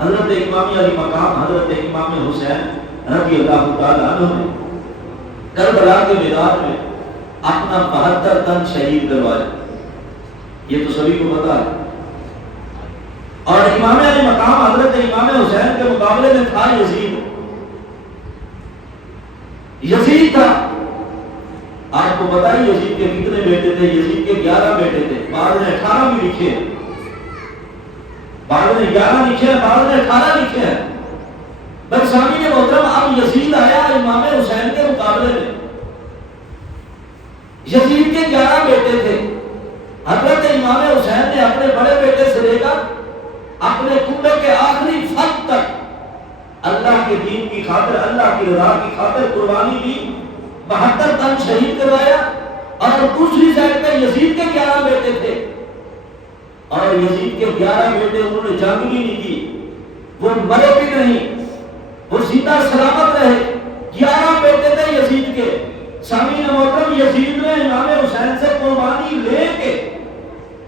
حضرت امام علی مقام حضرت امام حسین رضی اللہ تعالیٰ عنہ نے کربلا کے میدان میں اپنا 72 تن شہید کروایا، یہ تو سبھی کو پتا ہے۔ اور امام علی مقام حضرت امام حسین کے مقابلے میں تھا یزید تھا۔ آپ کو پتا ہے یزید کے کتنے بیٹے تھے؟ یزید کے 11 بیٹے تھے، بعض نے 18 بھی لکھے ہیں، بعض نے 11 لکھے ہیں، بعض نے 18 لکھے ہیں۔ بس سامعین محترم، اب یزید آیا امام حسین کے مقابلے میں۔ یزید کے 11 بیٹے تھے، حضرت امام حسین نے اپنے بڑے بیٹے سے لے کر اپنے کنبے کے آخری فن تک اللہ کے دین کی خاطر، اللہ کی رضا کی خاطر قربانی دی، 72 تن شہید کروایا۔ اور دوسری سائڈ پہ یزید کے 11 بیٹے تھے، اور یزید کے 11 بیٹے انہوں نے جنگ بھی نہیں کی، وہ مرے بھی نہیں، وہ زندہ سلامت رہے۔ 11 بیٹے تھے یزید کے۔ سامعین محترم، یزید نے امام حسین سے قربانی لے کے،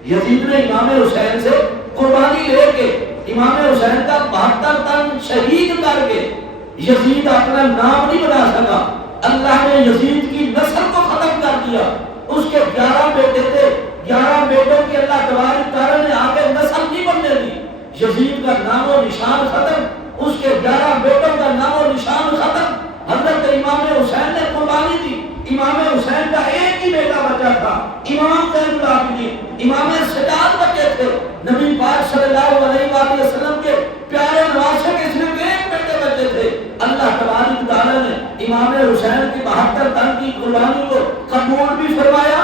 یزید نے امام حسین سے قربانی لے کے امام حسین کا 72 تن شہید کر کے یزید اپنا نام نہیں بنا سکا۔ اللہ نے یزید کی نسل کو ختم کر دیا۔ اس کے 11 بیٹے تھے، 11 بیٹوں کی اللہ تبارک تعالیٰ نے آگے نسل نہیں بننے دی۔ یزید کا نام و نشان ختم، اس کے 11 بیٹوں کا نام و نشان ختم۔ حضرت امام حسین نے قربانی دی۔ امام حسین کا ایک ہی بیٹا بچا تھا، امام زین العابدین، امام سجاد بچے تھے۔ نبی پاک صلی اللہ علیہ وآلہ وسلم کے پیارے نواسے کے صرف ایک بیٹے بچے تھے۔ اللہ تبارک تعالیٰ نے امام حسین کی 72 تن کی قربانی کو قبول بھی فرمایا،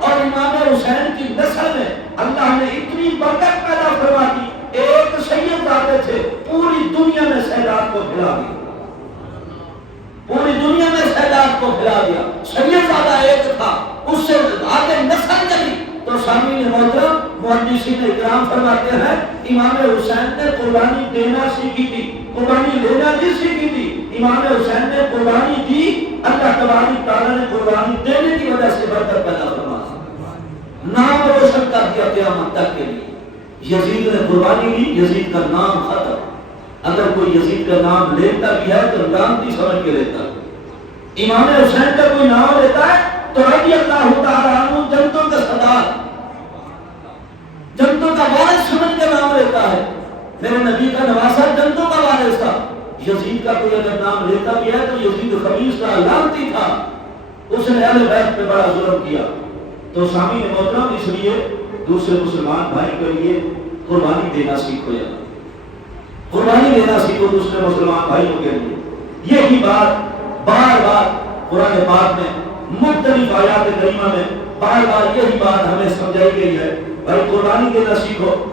اور امام حسین کی نسل میں اللہ نے اتنی برکت پیدا فرما دی، ایک سید آتے تھے، پوری دنیا میں سیدات کو پھیلا دیا، پوری دنیا میں سیدات کو پھیلا دیا۔ سید زیادہ ایک تھا، اس سے آگے نسل چلی۔ تو سامعین محترم، محدثین اکرام فرماتے ہیں امام حسین نے قربانی دینا سیکھی تھی، قربانی لینا نہیں سیکھی تھی۔ امام حسین نے قربانی دی، اللہ تبارک تعالیٰ نے قربانی دینے کی وجہ سے برکت پیدا فرما دی، نام روشن کر دیا قیامت تک کے لیے۔ یزید نے قربانی دی، یزید کا نام ختم۔ اگر کوئی یزید کا نام لیتا بھی ہے تو لعنتی سمجھ کے لیتا ہے۔ امام حسین کا کوئی نام لیتا ہے تو رضی اللہ تعالیٰ عنہ جنتوں کا سردار، جنتوں کا وارث سمجھ کے نام لیتا ہے۔ میرے نبی کا نواسا جنتوں کا وارث تھا۔ یزید کا کوئی اگر نام لیتا بھی ہے تو یزید خبیث تھا، لعنتی تھا، اس نے اہل بیت پہ بڑا ظلم کیا۔ تو سامعین محترم، اس لیے دوسرے مسلمان بھائی کے لیے قربانی دینا سیکھو، یا قربانی دینا سیکھو دوسرے مسلمان بھائیوں کے لیے۔ یہی بات بار بار قرآن پاک میں مختلف آیات کریمہ میں بار بار یہی بات ہمیں سمجھائی گئی ہے، بھائی قربانی دینا سیکھو۔